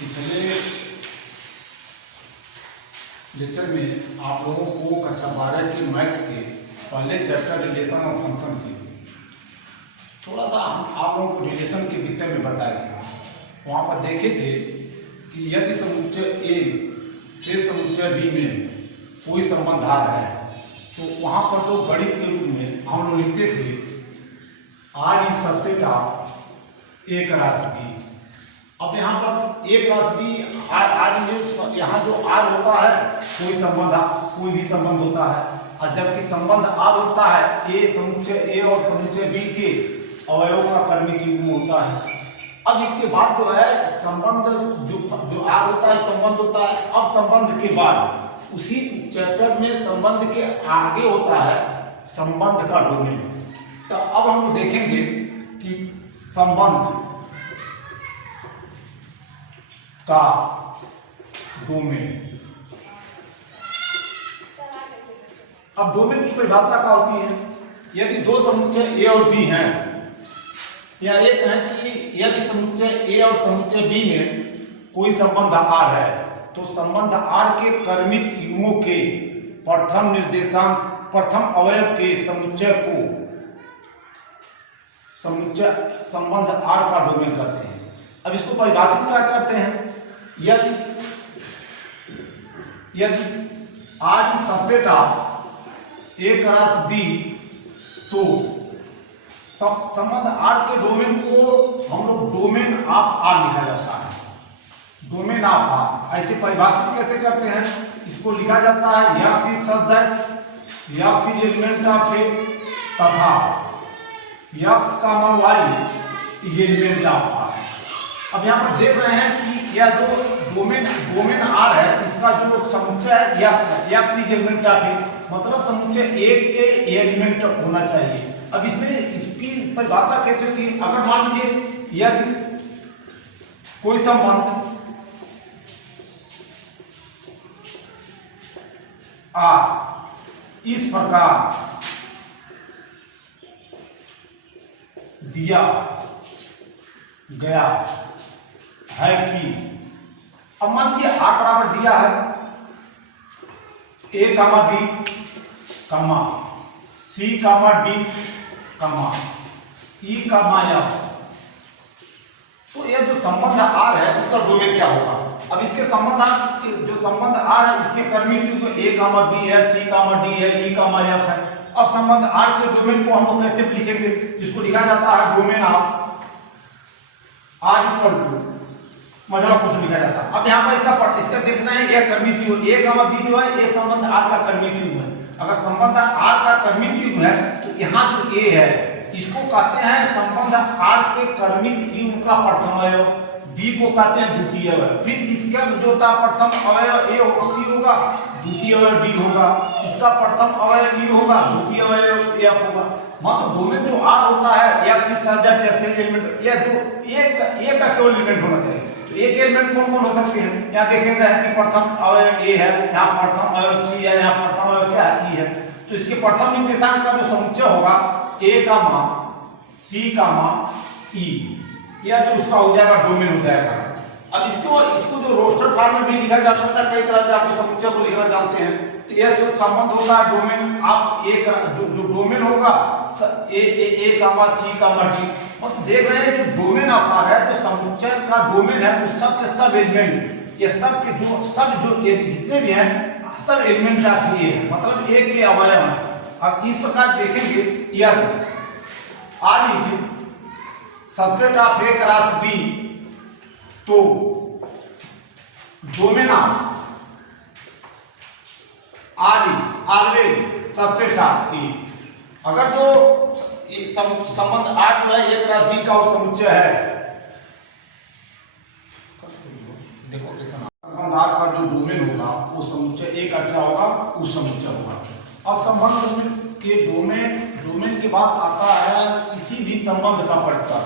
पिछले लेक्चर में आप लोगों को कक्षा 12 के मैथ के पहले चैप्टर रिलेशन और फंक्शन की थोड़ा सा आप लोगों को रिलेशन के विषय में बताए थे। वहाँ पर देखे थे कि यदि समुच्चय ए से समुच्चय बी में कोई संबंधार है तो वहाँ पर तो गणित के रूप में हम लोग लिखते थे R is subset of A cross B. अब यहाँ पर ए क्रॉस बी यहाँ जो आर होता है कोई भी संबंध होता है, और जबकि संबंध आर होता है ए समुच्चय ए और समुच्चय बी के अवयव का कर्मिक युग्म होता है। अब इसके बाद जो है संबंध जो आर होता है संबंध होता है। अब संबंध के बाद उसी चैप्टर में संबंध के आगे होता है संबंध का डोमेन। तो अब हम लोग देखेंगे कि संबंध का डोमेन। अब डोमेन की परिभाषा क्या होती है? यदि दो समुच्चय ए और बी हैं, या एक है कि यदि समुच्चय ए और समुच्चय बी में कोई संबंध आर है तो संबंध आर के कर्मित युग्मों के प्रथम अवयव के समुच्चय को संबंध आर का डोमेन कहते हैं। अब इसको परिभाषित क्या करते हैं? यदि R is subset of A cross B तो संबंध आर के डोमेन को हम लोग डोमेन ऑफ आर लिखा जाता है। डोमेन ऑफ आर ऐसे परिभाषित कैसे करते हैं? इसको लिखा जाता है X is such that X is element of A तथा x comma Y is element of R. अब यहाँ पर देख रहे हैं कि यह जो डोमेन आर है इसका जो समुच्चय है एक्स इज एलिमेंट ऑफ ए, मतलब समुच्चय एक के एलिमेंट होना चाहिए। अब इसमें इसकी परिभाषा कैसे होती है? अगर मान लीजिए यदि कोई संबंध आर इस प्रकार दिया गया है कि अब मान लीजिए आर बराबर दिया है ए कामा बी कामा सी कामा डी कामा ई कामा एफ, तो यह जो संबंध आर है इसका डोमेन क्या होगा? अब इसके जो संबंध आर है इसके कर्मिक युग्म ए कामा बी है, सी कामा डी है, ई कामा एफ है। अब संबंध आर के डोमेन को हम लोग कैसे लिखेंगे? इसको लिखा जाता है domain of R equal to modulus question लिखा जाता है। अब यहाँ पर इसका देखना है यह कर्मिक युग्म ए कामा बी जो है ये संबंध आर का कर्मिक युग्म है। अगर संबंध आर का कर्मिक युग्म है तो यहाँ जो ए है इसको कहते हैं संबंध आर के कर्मिक युग्म का प्रथम अवयव, बी को कहते हैं द्वितीय अवयव। फिर इसका जो होता है प्रथम अवयव ए और सी होगा, द्वितीय अवयव डी होगा, इसका प्रथम अवयव ई होगा, द्वितीय अवयव एफ होगा। मतलब डोमेन जो आर होता है X is such that X is element, यह जो एक का केवल एलिमेंट होना चाहिए। तो एक एलिमेंट कौन कौन हो सकते हैं? यहाँ देखेंगे कि प्रथम अवयव ए है, यहाँ प्रथम अवयव सी है, यहाँ प्रथम अवयव क्या है? ई है। तो इसके प्रथम निर्देशांक का जो समुच्चय होगा ए कामा सी कामा ई, यह जो उसका हो जाएगा डोमेन हो जाएगा। अब इसको जो रोस्टर फॉर्म में भी लिखा जा सकता है, कई तरह से आप समुच्चय को लिखना जानते हैं। तो यह जो संबंध होता है डोमेन आप एक जो डोमेन होगा ए कामा सी कामा डी, मतलब देख रहे हैं कि डोमेन ऑफ आर है तो समुच्चय का डोमेन है उस सब के सब एलिमेंट, ये सब के जो जितने भी हैं सब एलिमेंट ऑफ ये है, मतलब एक के अवयव है। अब इस प्रकार देखेंगे यह R is subset of A cross B तो domain of R is always subset of A. अगर जो संबंध आर जो है ए क्रॉस बी का समुच्चय है, देखो कैसा संबंध आर का जो डोमेन होगा वो समुच्चय ए का क्या होगा? उस समुच्चय होगा। अब संबंध के डोमेन के बाद आता है किसी भी संबंध का परिसर।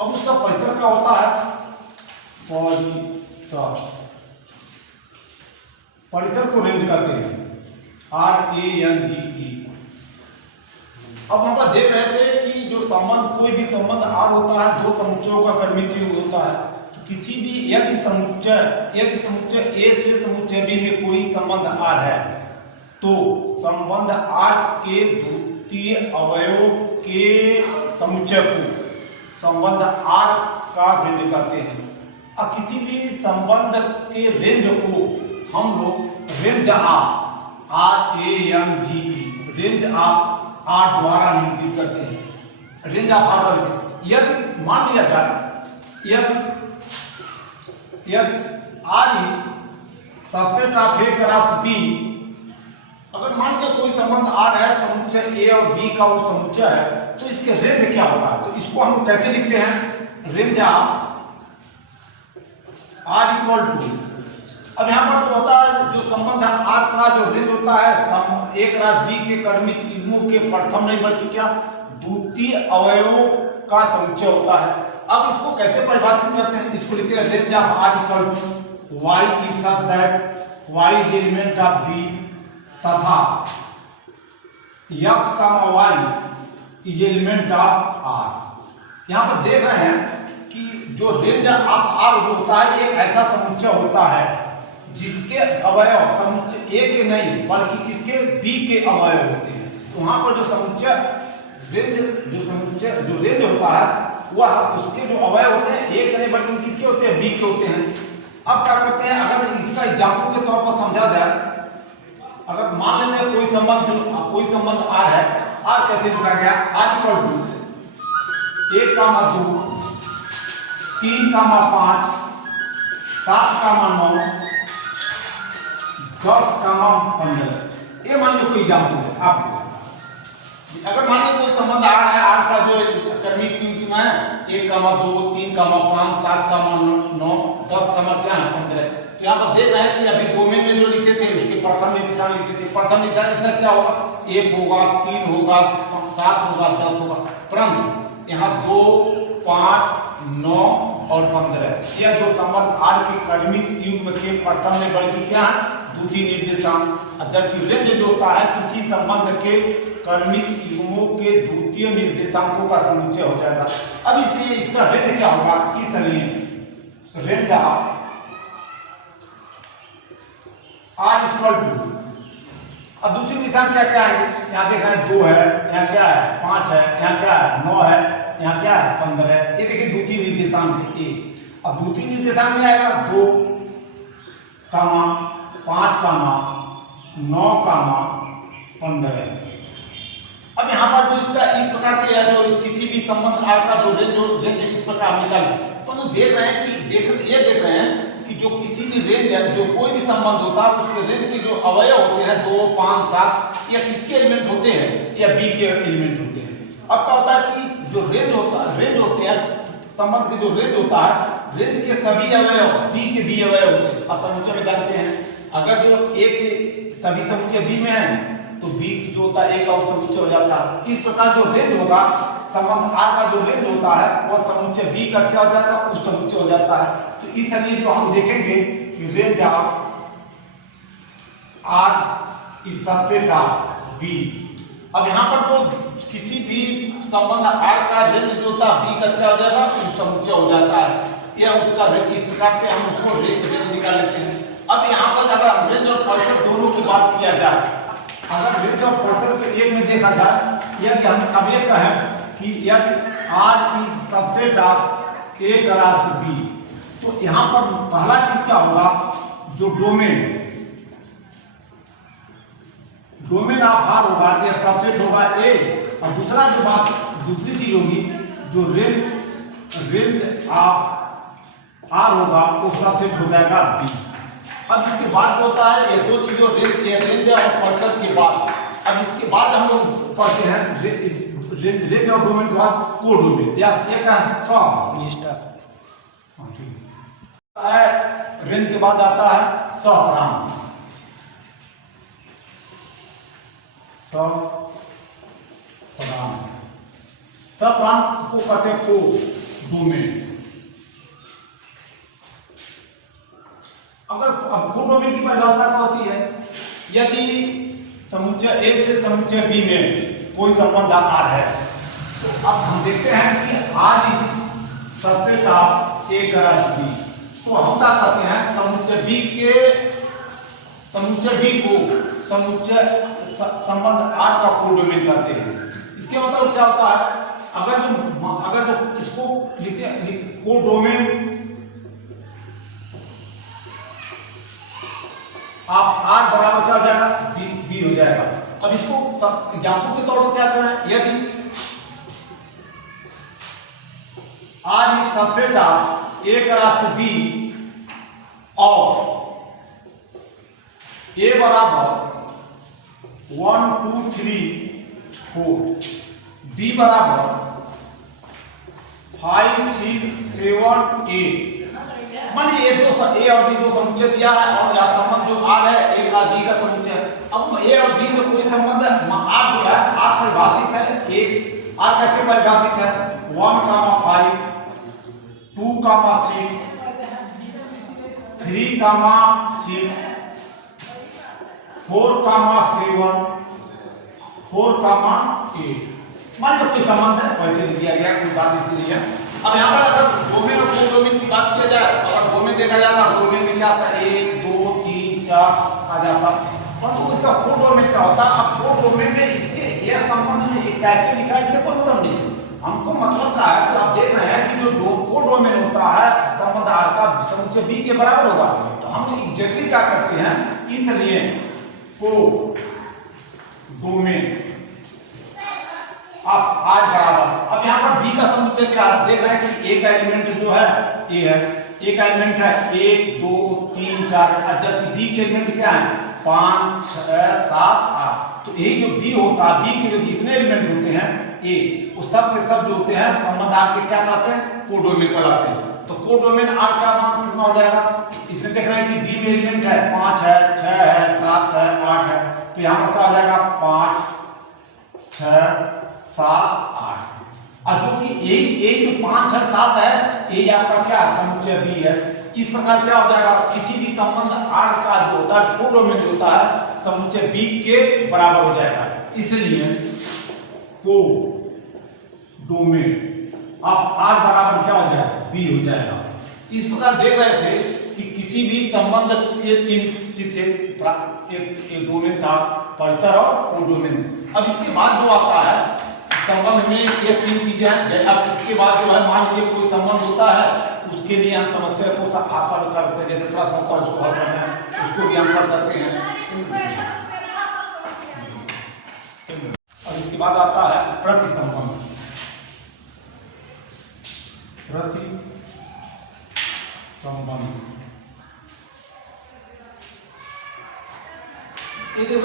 अब उसका परिसर क्या होता है? परिसर को रेंज करते हैं RANGE। अब हम देख रहे थे कि जो संबंध कोई भी संबंध आर होता है दो समुच्चयों का कर्मिक युग्म होता है। तो किसी भी यदि समुच्चय ए से समुच्चय बी में कोई संबंध आर है तो संबंध आर के द्वितीय अवयव के समुच्चय को संबंध आर का रेंज कहते हैं। अब किसी भी संबंध के रेंज को हम लोग range R A N G range of R द्वारा निरूपित करते हैं। रेंज ऑफ आर द्वारा यदि मान लिया जाए यदि R subset of A cross B, अगर मान लीजिए कोई संबंध आर है, समुच्चय ए और बी का वो समुच्चय है, तो इसके रेंज क्या होगा? तो इसको हम लोग कैसे लिखते हैं? Range of R equal to, अब यहाँ पर जो होता है जो संबंध है आर का जो रेंज होता है ए क्रॉस बी के क्रमिक युग्मों के प्रथम नहीं बल्कि क्या द्वितीय अवयवों का समुच्चय होता है। अब इसको कैसे परिभाषित करते हैं? इसको लिखते हैं range of R equal to y is such that y is element of B तथा x comma Y is element of R. यहाँ पर देख रहे हैं कि जो रेंज ऑफ आर जो होता है एक ऐसा समुच्चय होता है जिसके अवयव समुच्चय ए के नहीं बल्कि किसके बी के अवयव होते हैं। तो वहां पर जो समुच्चय जो रेंज होता है वह उसके जो अवयव होते हैं ए के नहीं बल्कि किसके होते हैं? बी के होते हैं। अब क्या करते हैं, अगर इसका एग्जाम्पल के तौर पर समझा जाए, अगर मान लेते हैं कोई संबंध आर है, आर कैसे लिखा गया? आर इक्वल टू 1 कामा 2 3 कामा 5 7 कामा 9 10 कामा 15। ये मान लीजिए कोई एग्जाम्पल है आपको। अगर मान लीजिए कोई संबंध आर है, आर का जो क्रमिक युग्म है 1 कामा 2 3 कामा 5 7 कामा 9 10 कामा क्या है 15। तो यहाँ पर देख रहे हैं कि अभी डोमेन में जो लिखते थे उसके प्रथम निर्देशांक लिखते थे। प्रथम निर्देशांक इसका क्या होगा? 1 होगा 3 होगा 7 होगा 10 होगा, परंतु यहाँ 2 5 9 और 15 यह जो संबंध आर के क्रमिक युग्म के प्रथम में बल्कि क्या है? द्वितीय निर्देशांक। जबकि रेंज जो होता है किसी संबंध के क्रमिक युग्मों के द्वितीय निर्देशांकों का समुच्चय हो जाएगा। अब इसलिए इसका रेंज क्या होगा? इसलिए range of R equal to, अब द्वितीय निर्देशांक क्या क्या है? यहाँ देख रहे हैं 2 है, यहाँ क्या है 5 है, यहाँ क्या है 9 है, यहाँ क्या है 15 है। ये देखिए द्वितीय निर्देशांक ए। अब द्वितीय निर्देशांक में आएगा 2 कामा 5 कामा 9 कामा 15। अब यहाँ पर जो इसका इस प्रकार से जो किसी भी संबंध आर का जो रेंज इस प्रकार निकाले, तो देख रहे हैं कि देख रहे हैं कि जो किसी भी रेंज है, जो कोई भी संबंध होता है उसके रेंज के जो अवयव होते हैं 2 5 7 या किसके एलिमेंट होते हैं? या बी के एलिमेंट होते हैं। अब क्या होता है कि जो रेंज होते हैं संबंध के जो रेंज होता है, रेंज के सभी अवयव बी के बी अवयव होते हैं। आप समुच्चय में जानते हैं अगर जो ए के सभी समुच्चय बी में है तो बी जो होता है ए का समुच्चय हो जाता है। इस प्रकार जो रेंज होगा संबंध आर का जो रेंज होता है वह समुच्चय बी का क्या हो जाता है? उस समुच्चय हो जाता है। तो इसलिए जो हम देखेंगे कि range of R is subset of B. अब यहाँ पर जो किसी भी संबंध आर का रेंज जो होता है बी का क्या हो जाएगा? उस समुच्चय हो जाता है। यह उसका इस प्रकार से हम उसको रेंज निकाल लेते हैं। अब यहाँ पर अगर रेंज और पर्सन दोनों की बात किया जाए, अगर रेंज और पर्सन के एक में देखा जाए, यदि हम अब ये कहें कि यदि R is subset of A cross B, तो यहाँ पर पहला चीज क्या होगा? जो डोमेन ऑफ आर होगा यह सबसेट होगा ए, और दूसरी चीज होगी जो रेंज ऑफ आर होगा वो सबसेट हो जाएगा बी। अब इसके बाद जो होता है ये दो चीजों रेंज और पर्सन के बाद, अब इसके बाद हम लोग पढ़ते हैं रेंज और डोमेन के बाद कोडोमेन या एक है रेंज के बाद आता है सप्रांत। सप्रांत को कहते हैं कोडोमेन। अगर अब कोडोमेन की परिभाषा क्या होती है? यदि समुच्चय ए से समुच्चय बी में कोई संबंध आर है, तो अब हम देखते हैं कि R is subset of A cross B. तो हम क्या करते हैं, समुच्चय बी को समुच्चय संबंध आर का कोडोमेन कहते हैं। इसके मतलब क्या होता है, अगर जो इसको लिखते हैं कोडोमेन, आप आर बराबर क्या हो जाएगा, बी हो जाएगा। अब इसको एग्जाम्पल के तौर पर क्या करना है, यदि R is subset of A cross B और ए बराबर 1 2 3 4, बी बराबर 5 6 7 8। मानिए ए और बी दो समुच्चय दिया है और यह संबंध जो आर है ए प्लस बी का समुच्चय है। अब ए और बी में कोई संबंध है, आर जो है आर परिभाषित है, एक आर कैसे परिभाषित है, 1 5 2 6 3 6 4 7 4 8। मान लीजिए कोई संबंध है, वैसे दिया गया, कोई बात इसलिए नहीं है। अब यहाँ पर अगर डोमेन और कोडोमेन की बात किया जाए, अगर डोमेन देखा जाता है, डोमेन में क्या आता है, 1 2 3 4 आ जाता, परंतु इसका कोडोमेन क्या होता है। अब कोडोमेन में इसके यह संबंध में कैसे लिखा है, इससे कोई मतलब नहीं। हमको मतलब क्या है, तो आप देख रहे हैं कि जो कोडोमेन होता है संबंध आर का समुच्चय बी के बराबर होगा। तो हम एग्जैक्टली क्या करते हैं, इसलिए को डोमेन अब आर बराबर, अब यहाँ पर बी का समुच्चय क्या देख रहे हैं कि ए का एलिमेंट जो है ए है, ए का एलिमेंट है 1 2 3 4, जबकि बी के एलिमेंट क्या है 5 6 7 8। तो यही जो बी होता है, बी के जो जितने एलिमेंट होते हैं ए, उस सब के सब जो होते हैं संबंध आर के क्या कहलाते हैं, कोडोमेन कहलाते हैं। तो कोडोमेन आर का मान कितना हो जाएगा, इसमें देख रहे हैं कि बी में एलिमेंट है 5 है 6 है 7 है 8 है, तो यहाँ पर क्या हो जाएगा 5 6 7 8। अब जो कि यही जो 5 6 7 है, ये आपका क्या समुच्चय बी है। इस प्रकार क्या हो जाएगा, किसी भी संबंध आर का जो होता है कोडोमेन जो होता है समुच्चय बी के बराबर हो जाएगा। इसलिए कोडोमेन अब आर बराबर क्या हो जाएगा, बी हो जाएगा। इस प्रकार देख रहे थे कि किसी भी संबंध के 3 चीज थे, एक डोमेन था, परिसर और कोडोमेन। अब इसके बाद जो आता है संबंध में ये 3 चीजें हैं। अब इसके बाद जो है मान लीजिए कोई संबंध होता है, उसके लिए हम समस्या को आसान करते हैं, जैसे प्रश्न होता है उसको हल करना है, उसको भी हम कर सकते हैं। अब इसके बाद आता है प्रतिसंबंध। देखिए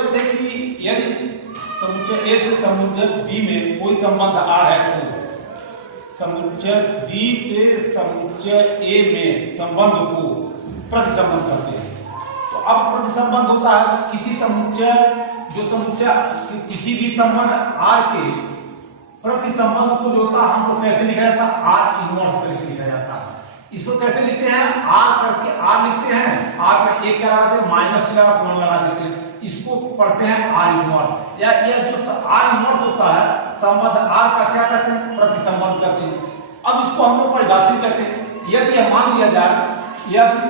यदि समुच्चय ए से समुच्चय बी में कोई संबंध आर है, तो समुच्चय बी से समुच्चय ए में संबंध को प्रतिसंबंध करते हैं। तो अब प्रतिसंबंध होता है किसी समुच्चय किसी भी संबंध आर के प्रतिसंबंध को जो होता है हमको कैसे लिखा जाता है, आर इनवर्स करके लिखा जाता है। इसको कैसे लिखते हैं, आर करके आर लिखते हैं, आर में एक क्या लगाते हैं माइनस के लगा कौन लगा देते हैं, इसको पढ़ते हैं आर इनवर्स। या यह जो आर इनवर्स होता है संबंध आर का क्या कहते हैं, प्रतिसंबंध करते हैं। अब इसको हम लोग परिभाषित करते हैं। यदि मान लिया जाए यदि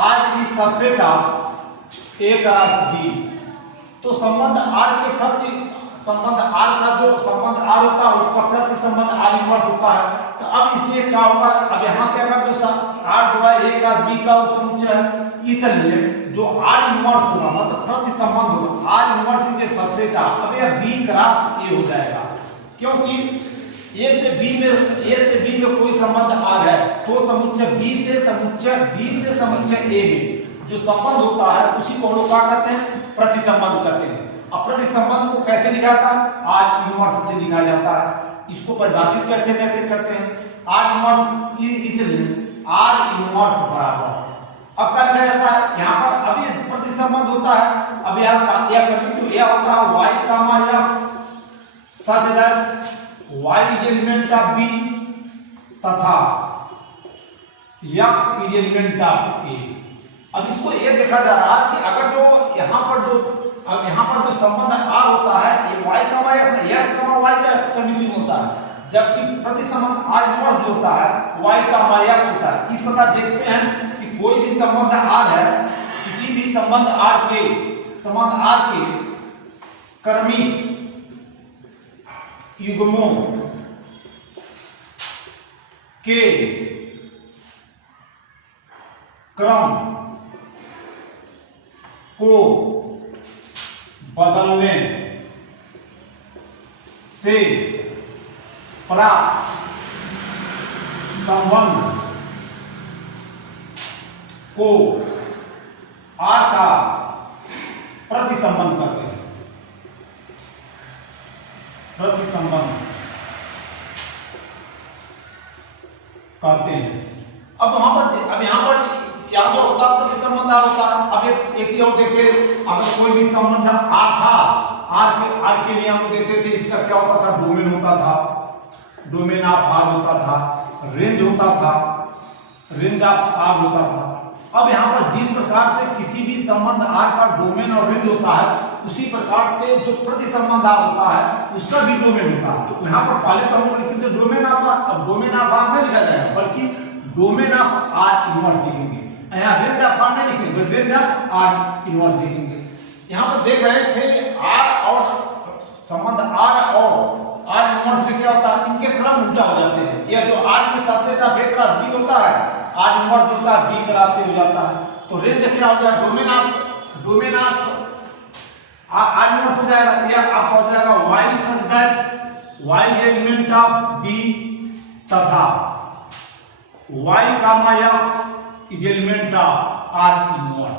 R is subset of A cross B, तो संबंध आर के प्रति संबंध आर का जो संबंध आर होता है उसका प्रति संबंध आर इनवर्स होता है। तो अब इसलिए क्या होगा, अब यहाँ से अगर जो आर जो है ए क्रॉस बी का समुच्चय है, इसलिए जो आर इनवर्स होगा मतलब प्रति संबंध होगा, are inverse is subset of, अब यह बी क्रॉस ए हो जाएगा, क्योंकि ए से बी में कोई संबंध आर है, तो समुच्चय बी से समुच्चय ए में जो संबंध होता है उसी को हम लोग क्या कहते हैं, प्रतिसंबंध करते हैं। अब प्रतिसंबंध को कैसे लिखा जाता है, आर इनवर्स से लिखा जाता है। इसको परिभाषित कैसे करते हैं, आर इनवर्स, इसलिए आर इनवर्स बराबर, अब क्या लिखा जाता है यहाँ पर, अभी प्रतिसंबंध होता है, अब यहाँ यह कभी तो यह होता है y comma x such that y is element of b तथा x is element of a। अब इसको ये देखा जा रहा है कि अगर जो यहाँ पर जो संबंध आर होता है, ये y कामा x का कंटिन्यू होता है, जबकि प्रति संबंध R इनवर्स जो होता है y का x होता है। इस प्रकार देखते हैं कि कोई भी संबंध R है, किसी भी संबंध R के क्रमिक युग्मों के क्रम को बदलने से प्राप्त संबंध को R का प्रतिसंबंध कहते हैं। प्रतिसंबंध कहते हैं। अब यहाँ पर या तो होता प्रतिसंबंध होता। अब एक चीज और देखते, अगर कोई भी संबंध R था, R के लिए हम देखते थे इसका क्या होता था, डोमेन होता था, डोमेन ऑफ R होता था, रेंज होता था, रेंज ऑफ R होता था। अब यहाँ पर जिस प्रकार से किसी भी संबंध R का डोमेन और रेंज होता है, उसी प्रकार से जो प्रतिसंबंध R होता है उसका भी डोमेन होता है। तो यहाँ पर पहले तो हम लोग लिखते थे डोमेन ऑफ R, अब डोमेन ऑफ R नहीं लिखा जाएगा बल्कि डोमेन ऑफ R इनवर्स लिखेंगे। यहाँ रेंज ऑफ R नहीं लिखेंगे, रेंज ऑफ R इनवर्स लिखेंगे। यहाँ पर देख रहे थे R और संबंध R और R इनवर्स में क्या होता है, इनके क्रम उल्टा हो जाते हैं। यह जो R की subset of A cross B होता है, R इनवर्स होता है B क्रॉस C हो जाता है। तो रेंज क्या हो जाएगा, डोमेन ऑफ R इनवर्स हो जाएगा। यह आप हो जाएगा Y such that Y element of B तथा Y comma X is element of R inverse.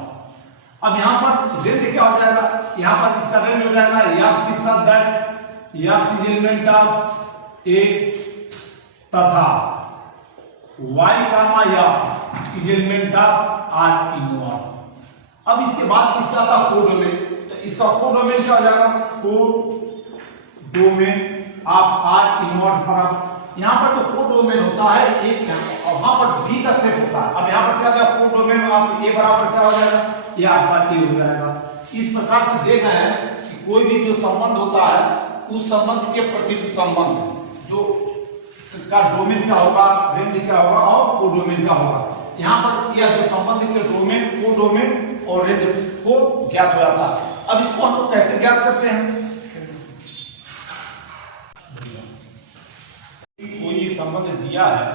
अब यहाँ पर रेंज क्या हो जाएगा, यहाँ पर इसका रेंज हो जाएगा X is such that X is element of A तथा Y comma X is element of R inverse. अब इसके बाद इसका था कोडोमेन, तो इसका कोडोमेन क्या हो जाएगा, कोडोमेन ऑफ R इनवर्स बराबर, यहाँ पर जो कोडोमेन होता है A और वहां पर B का सेट होता है। अब यहाँ पर क्या हो जाएगा, कोडोमेन ऑफ A बराबर क्या हो जाएगा, ये आपका A हो जाएगा। इस प्रकार से देख रहे हैं कि कोई भी जो संबंध होता है उस संबंध के प्रति संबंध जो का डोमेन क्या होगा, रेंज क्या होगा और कोडोमेन क्या होगा। यहाँ पर यह जो संबंध के डोमेन, कोडोमेन और रेंज को ज्ञात हो जाता है। अब इसको हम लोग कैसे ज्ञात करते हैं, कोई भी संबंध दिया है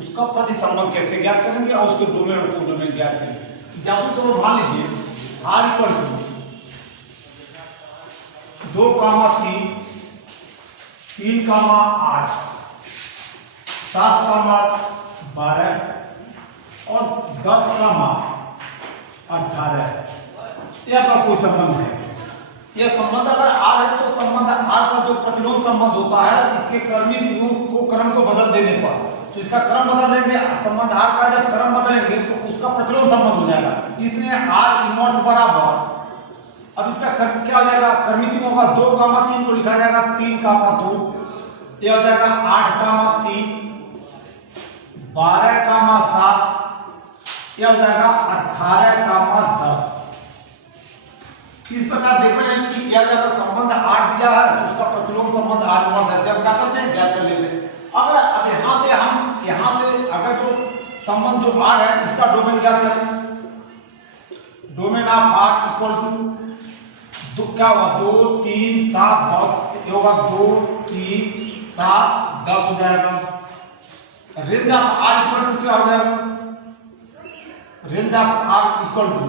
उसका प्रति संबंध कैसे ज्ञात करेंगे और उसके डोमेन और कोडोमेन ज्ञात करेंगे। जब तो मान लीजिए R इक्वल टू 2, 3, 3, 8, 7, 12 और 10, 18 ये आपका कोई संबंध है। यह संबंध अगर R है तो संबंध R का जो प्रतिलोम संबंध होता है, इसके क्रमिक क्रम को बदल देने पर, तो इसका क्रम बदल देंगे, संबंध R का जब क्रम बदलेंगे तो उसका प्रतिलोम संबंध हो जाएगा। इसलिए R इनवर्स बराबर, अब इसका क्या हो जाएगा, क्रमिक होगा 2, 3 को लिखा जाएगा 3, 2, यह हो जाएगा 8, 3, 12, 7, यह हो जाएगा 18, 10। इस प्रकार देख रहे हैं कि यह अगर संबंध R दिया है तो उसका प्रतिलोम संबंध R इनवर्स ऐसे हम क्या करते हैं, ज्ञात कर लेते हैं। अगर अब यहाँ से अगर जो संबंध जो R है इसका डोमेन ज्ञात करें, domain of R equal to क्या होगा, 2, 3, 7, 10 होगा, 2, 3, 7, 10 हो जाएगा। Range of R equal to क्या हो जाएगा, range of R equal to,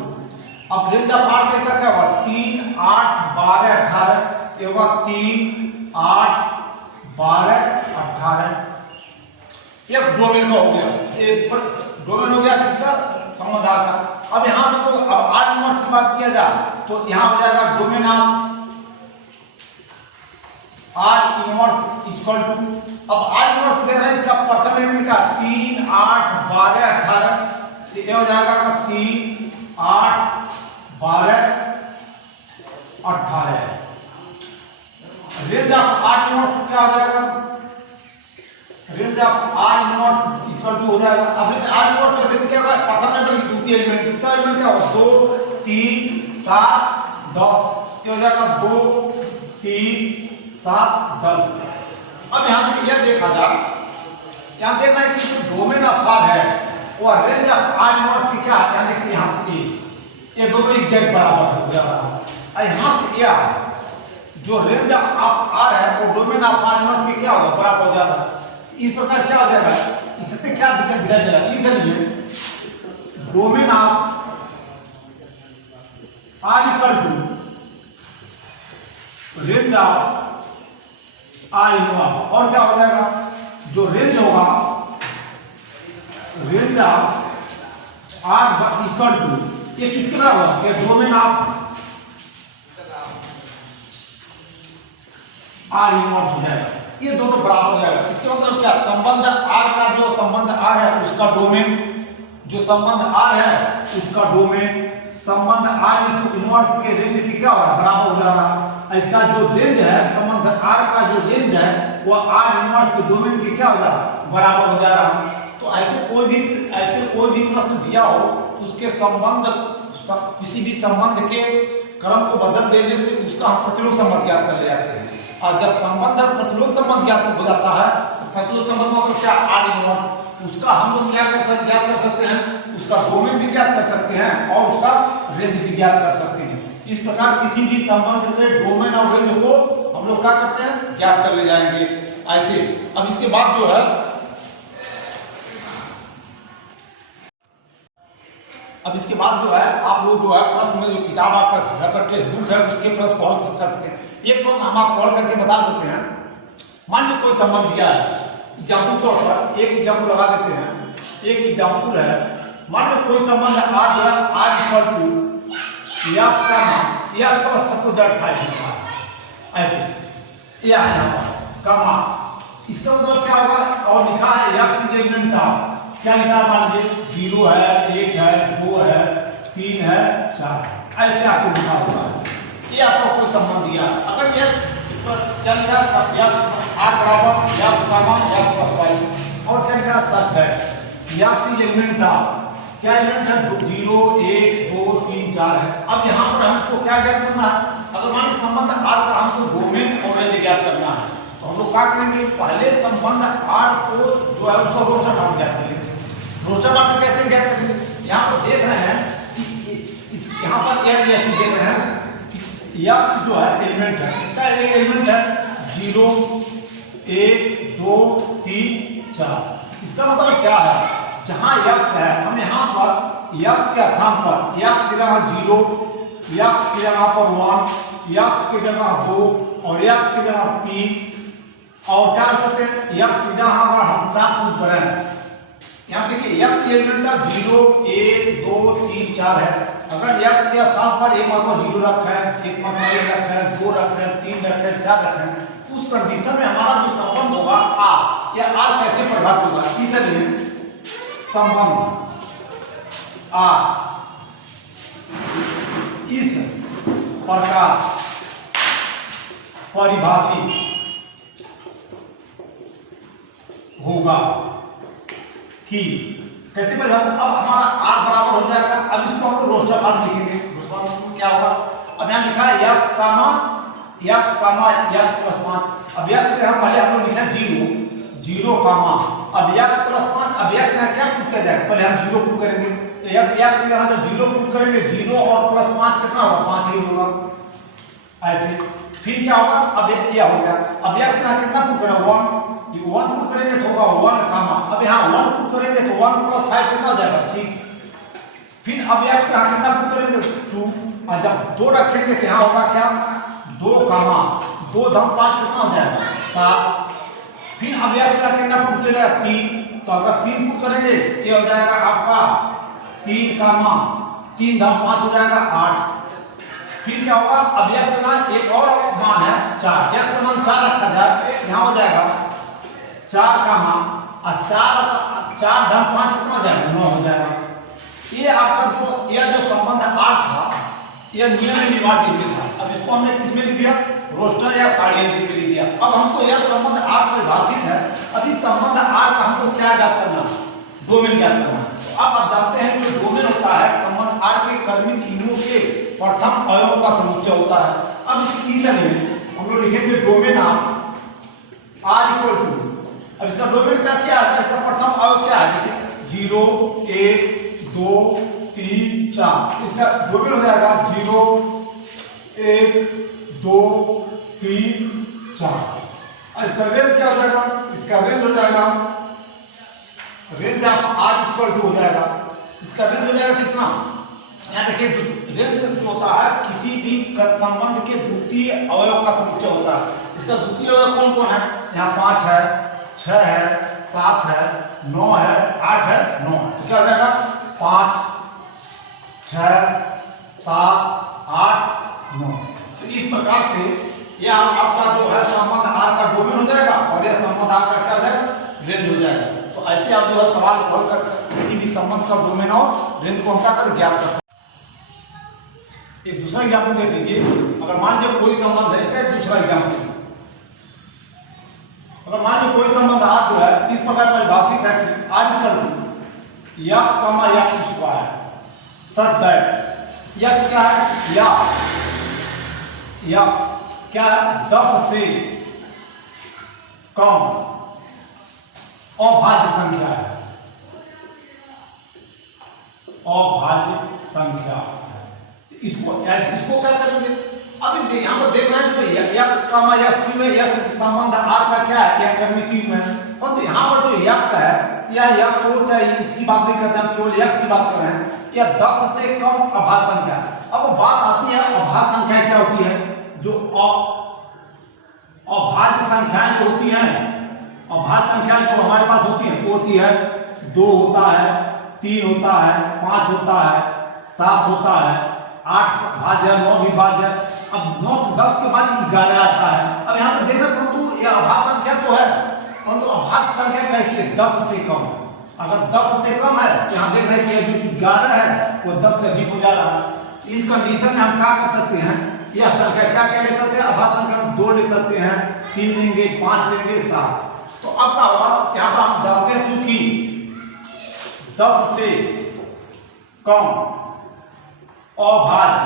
अब रेंज ऑफ R कैसा क्या होगा, 3, 8, 12, 18 होगा, 3, 8, 12, 18 ये डोमेन का हो गया, ये डोमेन हो गया किसका, संबंध R का। अब यहां से तो अब R इनवर्स की बात किया जाए तो यहां हो जाएगा domain of R inverse equal to, अब R इनवर्स देख रहे हैं इसका प्रथम एलिमेंट का 3, 8, 12, 18 ये हो जाएगा 3, 8, 12, 18। रेंज ऑफ R इनवर्स क्या हो जाएगा, range of R inverse equal to हो जाएगा, अब रेंज R इनवर्स का रेंज क्या होगा, प्रथम एलिमेंट की द्वितीय एलिमेंट, दूसरा एलिमेंट क्या होगा, 2, 3, 7, 10 ये हो जाएगा 2, 3, 7, 10। अब यहाँ से यह देखा जाए, यहाँ देखना है कि जो डोमेन ऑफ आर है वो रेंज ऑफ आर इनवर्स की क्या है, यहाँ देखिए यहाँ से ये दोनों एग्जैक्ट बराबर हो जा रहा है। यहाँ से यह जो रेंज ऑफ आर है वो डोमेन ऑफ आर इनवर्स की क्या होगा, बराबर हो जाता है। इस प्रकार क्या हो जाएगा, इससे क्या दिक्कत दिखाई दे रहा है, इसलिए domain of R equal to range of R inverse, और क्या हो जाएगा, जो रेंज होगा range of R equal to ये किसके बराबर होगा, ये डोमेन ऑफ आर इनवर्स हो जाएगा, ये दोनों बराबर हो जाएगा। इसके मतलब क्या, संबंध आर का जो संबंध आर है उसका डोमेन, जो संबंध आर है उसका डोमेन संबंध आर इनवर्स के रेंज की क्या होगा, बराबर हो जा रहा है। इसका जो रेंज है संबंध आर का जो रेंज है वो आर इनवर्स के डोमेन की क्या हो जा रहा है, बराबर हो जा रहा है। तो ऐसे कोई भी प्रश्न दिया हो तो उसके संबंध, किसी भी संबंध के क्रम को बदल देने से उसका हम प्रतिलोम संबंध ज्ञात कर ले जाते हैं। और जब संबंध प्रतिलोम संबंध ज्ञात हो जाता है तो प्रतिलोम संबंध मतलब क्या, आर इनवर्स, उसका हम लोग क्या ज्ञात कर सकते हैं, उसका डोमेन भी ज्ञात कर सकते हैं और उसका रेंज भी ज्ञात कर सकते हैं। इस प्रकार किसी भी संबंध से डोमेन और रेंज को हम लोग क्या करते हैं, ज्ञात कर ले जाएंगे ऐसे। अब इसके बाद जो है, अब इसके बाद जो है आप लोग जो है प्रश्न में जो किताब आपका घर पर टेक्स्ट बुक है उसके प्रश्न सॉल्व कर सकते हैं। एक प्रश्न हम आप कॉल करके बता देते हैं। मान लो कोई संबंध दिया है, एग्जाम्पल तौर पर एक एग्जाम्पल लगा देते हैं। एक एग्जाम्पल है, मान लो कोई संबंध आर जो है आर इक्वल टू यक्स का मान यक्स प्लस सपोज दैट 5 होता है ऐसे, यह है यहाँ पर का मान। इसका मतलब क्या होगा, और लिखा है यक्स इज एलिमेंट ऑफ, क्या लिखा है, मान लीजिए 0 है, 1 है, 2 है, 3 है, 4 है, ऐसे आपको लिखा होगा। ये आपको कोई संबंध दिया, अगर ये क्या लिखा है, यक्स आर बराबर यक्स का मान यक्स प्लस 5, और क्या लिखा है, सच है यक्स इज एलिमेंट ऑफ, क्या एलिमेंट है, 0 1 2 3 4 है। अब यहाँ पर हमको क्या ज्ञात करना है, अगर मान लीजिए संबंध आर का हमको डोमेन और रेंज ज्ञात करना है तो हम लोग क्या करेंगे, पहले संबंध आर को जो है उसका रोस्टर मान ज्ञात करेंगे। रोस्टर मान कैसे ज्ञात करेंगे, यहाँ पर देख रहे हैं कि यहाँ पर यह चीज देख रहे हैं कि यक्स जो है एलिमेंट है, इसका एक एलिमेंट है 0 1 2 3 4। इसका मतलब क्या है, जहां यक्स है हम यहाँ पर यक्स के स्थान पर यक्स की जगह 0, यक्स की जगह पर 1, यक्स की जगह 2 और यक्स की जगह 3, और क्या कर सकते हैं, यक्स की जगह पर हम 4 पुट करें। यहाँ देखिए यक्स की एलिमेंट 0 1 2 3 4 है। अगर यक्स के स्थान पर एक मतलब 0 रखा है, एक मतलब 1 रखा है, 2 रखा है, 3 रखा है, 4 रखा है, उस कंडीशन में हमारा जो संबंध होगा आर, या आर कैसे प्रभावित होगा, इसलिए संबंध आर इस प्रकार परिभाषित होगा कि कैसे परिभाषित, अब हमारा आर बराबर हो जाएगा। अब इसको हम लोग रोस्टर फॉर्म लिखेंगे। रोस्टर फॉर्म क्या होगा, अब यहाँ लिखा है यक्स कामा यक्स प्लस 5। अब यक्स के हम पहले हम लोग लिखा 0 कामा, अब यक्स प्लस 5, अब यक्स यहाँ क्या पुट किया जाएगा, पहले हम 0 पुट करेंगे तो यक्स यहाँ जब 0 पुट करेंगे 0 और प्लस 5 कितना होगा, 5 ही होगा ऐसे। फिर क्या होगा, अब ये हो गया, अब यक्स यहाँ कितना पुट करेंगे 1 पुट करेंगे तो होगा 1 कामा, अब यहाँ 1 पुट करेंगे तो 1 प्लस 5 कितना हो जाएगा 6। फिर अब यक्स यहाँ कितना पुट करेंगे 2, और जब 2 रखेंगे तो यहाँ होगा क्या 2 कामा 2 धम 5 कितना हो जाएगा 7। फिर अब यक्स यहाँ कितना पुट किया जाएगा 3, तो अगर 3 पुट करेंगे ये हो जाएगा आपका 3 कामा 3 धम 5 हो जाएगा 8। फिर क्या होगा, अब यक्स का एक और मान है 4, यक्स का मान 4 रखा जाए, यहाँ हो जाएगा 4 कामा और 4 धम 5 कितना हो जाएगा 9 हो जाएगा। ये आपका जो यह जो संबंध आर था यह नियम निर्माण डिग्री था। अब इसको हमने किस में लिख दिया, रोस्टर या साड़ियन में लिख दिया। अब हमको यह संबंध आर परिभाषित है, अब इस संबंध आर का हमको क्या ज्ञात करना, डोमेन ज्ञात करना। तो अब आप जानते हैं जो डोमेन होता है संबंध आर के क्रमिक इनों के प्रथम अवयव का समुच्चय होता है। अब इस तीसरे में हम लोग लिखेंगे domain of R equal to, अब इसका डोमेन क्या क्या आता है, इसका प्रथम अवयव क्या है, देखिए 0 1 2 3 4, इसका डोमेन हो जाएगा 0 1 2 3 4, और इसका रेंज क्या हो जाएगा, इसका रेंज हो जाएगा, रेंज आप आर इक्वल टू हो जाएगा, इसका रेंज हो जाएगा कितना, यहाँ देखिए रेंज होता है किसी भी संबंध के द्वितीय अवयव का समुच्चय होता है। इसका द्वितीय अवयव कौन कौन है, यहाँ 5 है 6 है 7 है 9 है 8 है 9, तो क्या हो जाएगा 5 6 7 8 9। तो इस प्रकार से यह आपका जो है संबंध आर का डोमेन हो जाएगा और यह संबंध आर का क्या हो जाएगा, रेंज हो जाएगा। तो ऐसे आप जो है सवाल हल कर किसी भी संबंध का डोमेन और रेंज को हम क्या कर ज्ञात कर सकते हैं। एक दूसरा एग्जाम्पल देख लीजिए, अगर मान लीजिए कोई संबंध है, इसका एक दूसरा एग्जाम्पल, अगर मान लीजिए कोई संबंध आर जो है इस प्रकार परिभाषित है कि R equal to x comma x square such that x क्या है, यक्स क्या है 10 से कम अभाज्य संख्या है, अभाज्य संख्या। इसको क्या करेंगे, अब यहाँ पर देखना है जो यक्स कॉमा यक्स में यक्स संबंध आर का क्या है, यह कर्मितीय में, परंतु यहाँ पर जो यक्स है या यक्स हो चाहे इसकी बात नहीं करते हैं, केवल यक्स की बात कर रहे हैं, यह 10 से कम अभाज्य संख्या। अब बात आती है अभाज्य संख्या क्या होती है, जो अभाज्य संख्याएं जो होती हैं, अभाज्य संख्याएं जो हमारे पास होती हैं वो होती है 2 होता है 3 होता है 5 होता है 7 होता है 8 भाज्य 9 भी भाज्य, अब 9 10 के बाद 11 आता है। अब यहाँ पर देखना, परंतु यह अभाज्य संख्या तो है, परंतु अभाज्य संख्या कैसी है, 10 से कम। अगर 10 से कम है तो यहाँ देख रहे हैं कि जो 11 है वो 10 से अधिक हो जा रहा है। तो इस कंडीशन में हम क्या कर सकते हैं, यह संख्या क्या क्या ले सकते हैं, अभाज्य संख्या में 2 ले सकते हैं, 3 लेंगे 5 लेंगे 7। तो अब क्या होगा, यहाँ पर हम डालते हैं चूंकि 10 से कम अभाज्य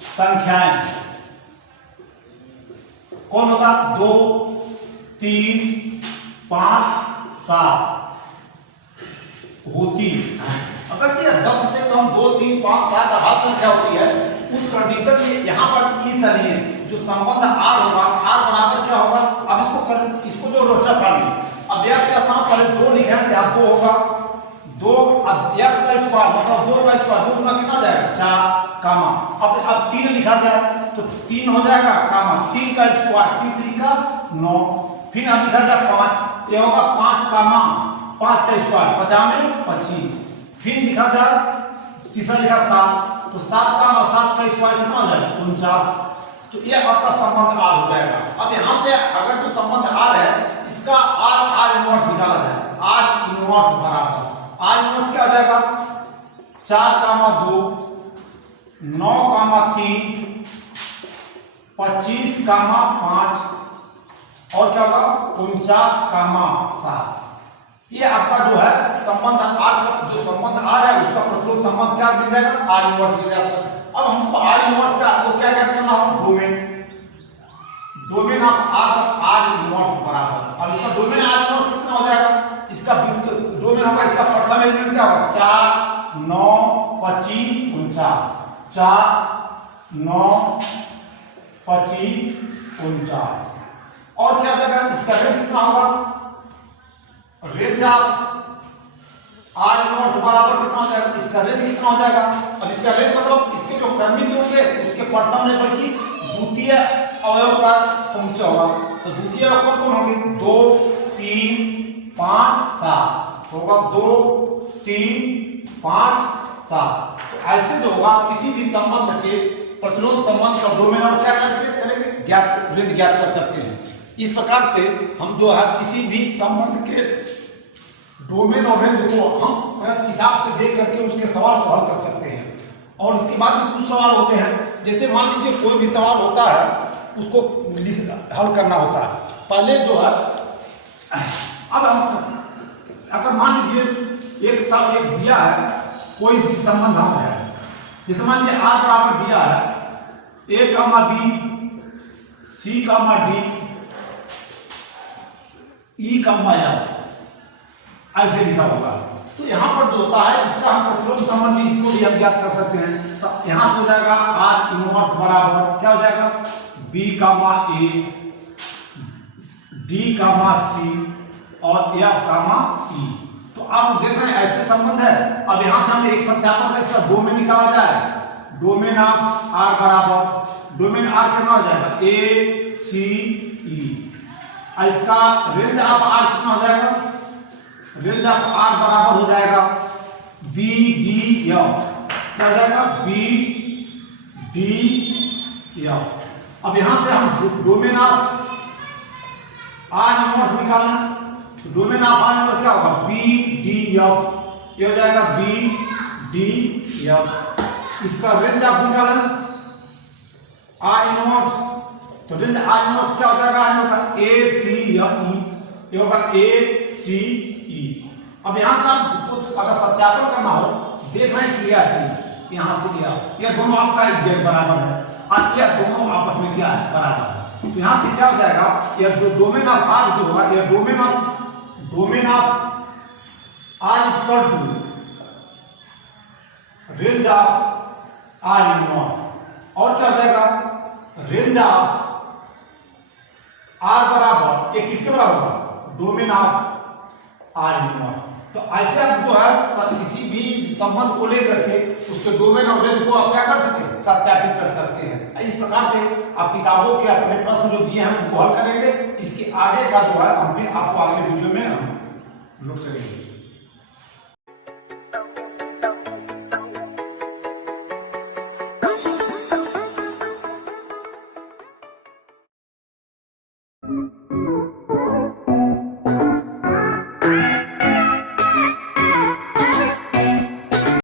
संख्याएं कौन होगा, 2 3 5 7 होती। अगर ये 10 से कम 2 3 5 7 अभाज्य संख्या होती है, उस कंडीशन में यहाँ पर इस चलिए जो संबंध आर होगा, आर बराबर क्या होगा, अब इसको जो रोस्टर पानी, अब यक्स का स्थान पहले 2 लिखे हैं, यहाँ 2 होगा 2, अब यक्स का स्क्वायर मतलब 2 का स्क्वायर 2 गुना कितना जाएगा 4 कामा, अब 3 लिखा जाए तो 3 हो जाएगा कामा 3 का स्क्वायर 3 3 का 9, फिर हम लिखा जाए 5, ये होगा 5 कामा 5 का स्क्वायर 50 में 25, फिर लिखा जाए तीसरा लिखा 7, तो 7 कामा 7 का स्क्वायर कितना हो जाएगा 49। तो ये आपका संबंध आर हो जाएगा। अब यहाँ से अगर जो संबंध आर है इसका आर इनवर्स निकाला जाए, आर इनवर्स बराबर आर इनवर्स क्या आ जाएगा 4 कामा 2 9 कामा 3 25 कामा 5 और क्या होगा 49 कामा 7। ये आपका जो है संबंध आर का जो संबंध आर है उसका प्रतिलोम संबंध क्या मिल जाएगा, आर इनवर्स मिल जाएगा। अब हमको आर इनवर्स का तो क्या करना हो, डोमेन ऑफ आर इनवर्स बराबर, अब इसका डोमेन आर इनवर्स कितना हो जाएगा, इसका डोमेन होगा, इसका प्रथम एलिमेंट क्या होगा 4 9 25 49, 4 9 25 49 और क्या होगा, इसका रेंज कितना होगा, रेंज ऑफ आर इनवर्स बराबर कितना हो जाएगा, इसका रेंज कितना हो जाएगा। अब इसका रेंज मतलब इसके जो क्रमित होंगे उसके प्रथम लेवल की द्वितीय अवयव का समुच्चय होगा। तो द्वितीय अवयव कौन होंगे 2 3 5 7 होगा 2 3 5 7। तो ऐसे जो होगा किसी भी संबंध के प्रतिलोम संबंध का डोमेन और क्या करेंगे रेंज ज्ञात कर सकते हैं। इस प्रकार से हम जो है किसी भी संबंध के डोमेन और रेंज को हम किताब से देख करके उसके सवाल को हल कर सकते हैं। और इसके बाद भी कुछ सवाल होते हैं, जैसे मान लीजिए कोई भी सवाल होता है उसको हल करना होता है पहले जो है। अब हम अगर मान लीजिए एक दिया है कोई संबंध हम है, जैसे मान लीजिए आर बराबर दिया है a comma b c comma d e comma f ऐसे लिखा होगा। तो यहाँ पर जो होता है इसका हम प्रतिलोम संबंधी इसको भी हम ज्ञात कर सकते हैं। तो यहाँ से हो जाएगा आर इनवर्स बराबर क्या हो जाएगा, बी कामा ए, डी कामा सी और एफ कामा ई। तो आप देख रहे हैं ऐसे संबंध है। अब यहाँ से हम एक सत्यापन का इसका डोमेन निकाला जाए, डोमेन ऑफ आर बराबर, डोमेन आर कितना हो जाएगा, ए सी ई। इसका रेंज ऑफ आर कितना हो जाएगा, रेंज ऑफ आर बराबर हो जाएगा बी डी एफ, क्या हो जाएगा बी डी एफ। अब यहां से हम डोमेन ऑफ आर इनवर्स निकालना, तो डोमेन ऑफ आर इनवर्स क्या होगा, बी डी एफ, ये हो जाएगा बी डी एफ। इसका रेंज ऑफ निकालना आर इनवर्स, तो रेंज आर इनवर्स क्या हो जाएगा, आर इनवर्स ए सी या ई, ये होगा ए सी ई। अब यहां से आप कुछ अगर सत्यापन करना हो, देख रहे हैं क्लियर चीज, यहां से लिया ये दोनों आपका एग्जैक्ट बराबर है और ये दोनों आपस में क्या है, बराबर है। तो यहां से क्या हो जाएगा, ये जो डोमेन ऑफ आर जो होगा, ये domain of R equal to range of R inverse, और क्या हो जाएगा रेंज ऑफ आर बराबर ये किसके बराबर होगा, डोमेन ऑफ आर इनवर्स। तो ऐसे आप जो है किसी भी संबंध को लेकर के उसके डोमेन और रेंज को आप क्या कर सकते हैं, सत्यापित कर सकते हैं। इस प्रकार से आप किताबों के अपने प्रश्न जो दिए हैं उनको हल करेंगे। इसके आगे का जो है हम फिर आपको अगले वीडियो में हम लोग करेंगे।